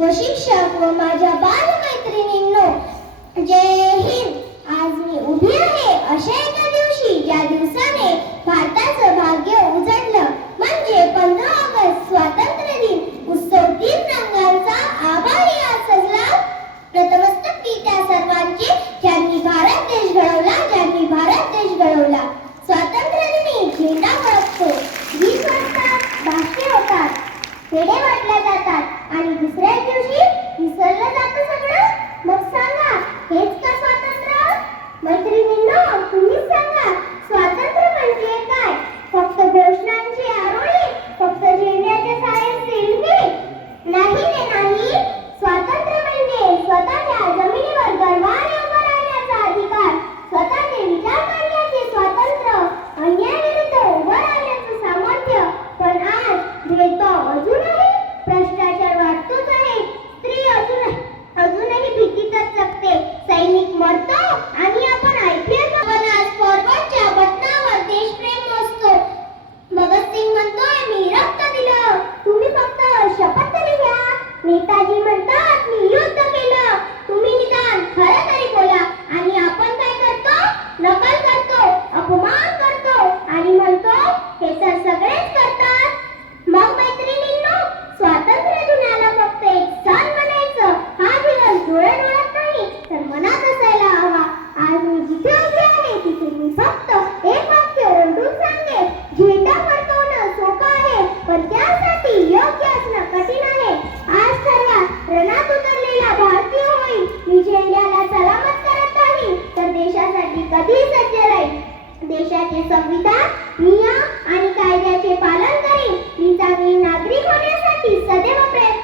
व शिक्षक व माझ्या बालमैत्रिणींनो, जय हिंद. आज मी उभी आहे अशा एका दिवशी ज्या दिवसाने भारताचं भाग्य उजळलं, म्हणजे 15 ऑगस्ट स्वातंत्र्य दिन. उत्सव तीन रंगांचा आभाळी आज सजला. प्रथमस्तक त्या सर्वांचे ज्यांनी भारत देश घडवला, ज्यांनी भारत देश घडवला. स्वातंत्र्य दिनी झेंडा फडकतो, गीत वाजतात, भाषणे होतात, पेढे वाटल्या जातात आणि दुसऱ्याच दिवशी विसरलं जातं सगळं. मग सांगा, हेच का स्वातंत्र्य? मैत्रिणींनो, तुम्हीच सांगा, स्वातंत्र्य म्हणजे काय? फक्त घोषणांची आरोळी, फक्त झेंड्याचे सारे सिलके? नाही रे नाही. स्वातंत्र्य म्हणजे स्वतःच्या जमिनीवर गर्वाने उभं राहण्याचा अधिकार, स्वतःचे विचार करण्याचे स्वातंत्र्य, अन्यायाविरुद्ध उभं राहण्याचं सामर्थ्य. पण आज भेदभाव अजून आहे, भ्रष्टाचार वाढतोच आहे, स्त्री अजूनही भीतीतच जगते, सैनिक मरतो आणि आपण IPL फॉरवर्डच्या बटनावर देशप्रेम मोजतो. भगतसिंग म्हणतोय मी रक्त दिलं, तुम्ही फक्त शपथ तरी घ्या. नेताजी म्हणतात मी युद्ध केलं, तुम्ही निदान खरं तरी बोला. आणि आपण काय करतो? नकल करतो, अपमान करतो आणि म्हणतो हे तर सगळेच करतात. मग मैत्रिणींनो, स्वातंत्र्य दिनाला फक्त एक सण म्हणायचं हा दिवस डोळ्यात नाही, तर मनात असायला हवा. आज मी जिथे उभी आहे तिथे मी फक्त एक वाक्य ओरडून सांगे, झेंडा फडकवणं सोपं आहे, पण त्यासाठी योग्य असणं कठीण आहे. आज ठरवा, रणात उतरलेला भारतीय होईल, मी झेंड्याला सलामत करत नाही, तर देशासाठी कधी सज्ज राहील. देशाचे संविधान, नियम आणि कायद्याचे पालन करीन. मी चांगली नागरिक होण्यासाठी सदैव प्रयत्न